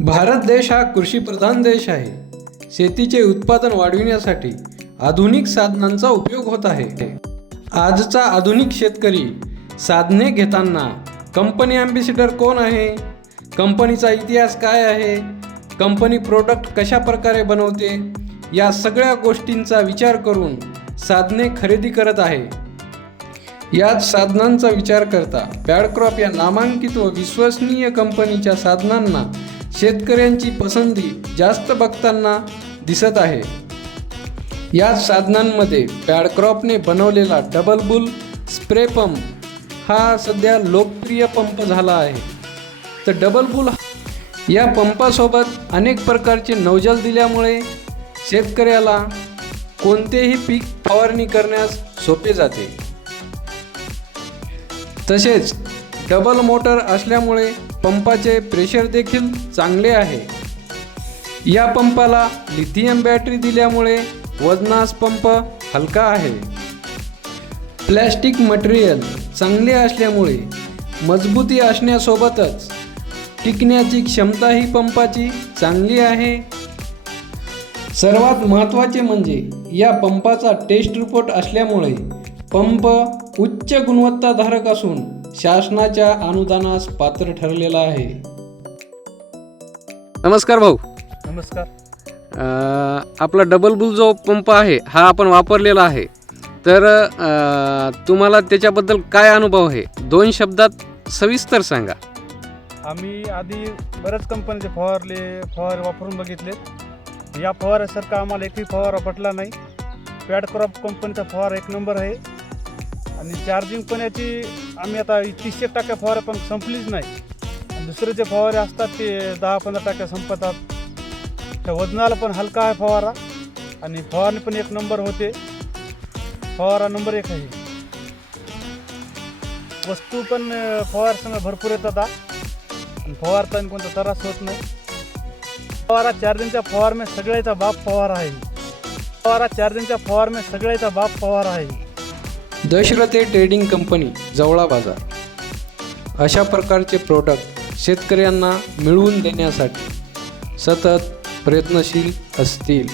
भारत देश हा कृषीप्रधान देश आहे. शेतीचे उत्पादन वाढविण्यासाठी आधुनिक साधनांचा उपयोग होत आहे. आजचा आधुनिक शेतकरी साधने घेताना कंपनी ॲम्बॅसिडर कोण आहे, कंपनीचा इतिहास काय आहे, कंपनी प्रोडक्ट कशा प्रकारे बनवते, या सगळ्या गोष्टींचा विचार करून साधने खरेदी करत आहे. याच साधनांचा विचार करता पॅडक्रॉप या नामांकित व विश्वसनीय कंपनीच्या साधनांना शेतकऱ्यांची पसंती जास्त बघताना दिसत आहे. याच साधनांमध्ये पॅडक्रॉपने बनवलेला डबल बुल स्प्रे पंप हा सध्या लोकप्रिय पंप झाला आहे. तर डबल बुल या पंपासोबत अनेक प्रकारचे नौजल दिल्यामुळे शेतकऱ्याला कोणतेही पीक फवारणी करण्यास सोपे जाते. तसेच डबल मोटर असल्यामुळे पंपाचे प्रेशर देखील चांगले आहे. या पंपाला लिथियम बॅटरी दिल्यामुळे वजनास पंप हलका आहे. प्लॅस्टिक मटेरियल चांगले असल्यामुळे मजबूती असण्यासोबतच टिकण्याची क्षमताही पंपाची चांगली आहे. सर्वात महत्त्वाचे म्हणजे या पंपाचा टेस्ट रिपोर्ट असल्यामुळे पंप उच्च गुणवत्ताधारक असून शासनाच्या अनुदानास पात्र ठरलेला आहे. नमस्कार भाऊ. नमस्कार. आपला डबल बुल जो पंप आहे हा आपण वापरलेला आहे, तर तुम्हाला त्याच्याबद्दल काय अनुभव आहे, 2 शब्दात सविस्तर सांगा. आम्ही आधी बऱ्याच कंपनीचे फवारे वापरून बघितले. या फवाऱ्यासारखा आम्हाला एकही फवारा पटला नाही. पॅडक्रॉप कंपनीचा फवारा 1 नंबर आहे. आणि चार्जिंग पण याची आम्ही आता 30% फवारे पण संपलीच नाही. आणि दुसरे जे फवारे असतात ते 10-15% संपतात. त्या वजनाला पण हलका आहे फवारा आणि फवारणी पण 1 नंबर होते. फवारा नंबर 1 आहे. वस्तू पण फवारसंग भरपूर येतात आणि फवारताना कोणता त्रास होत नाही. फवारा चार्जिंगचा फवार में सगळ्याचा बाप फवारा आहे. फवारा चार्जिंगचा फवार में सगळ्याचा बाप फवारा आहे. दशरथे ट्रेडिंग कंपनी, जवळा बाजार. अशा प्रकारचे प्रोडक्ट शेतकऱ्यांना मिळवून देण्यासाठी सतत प्रयत्नशील असतील.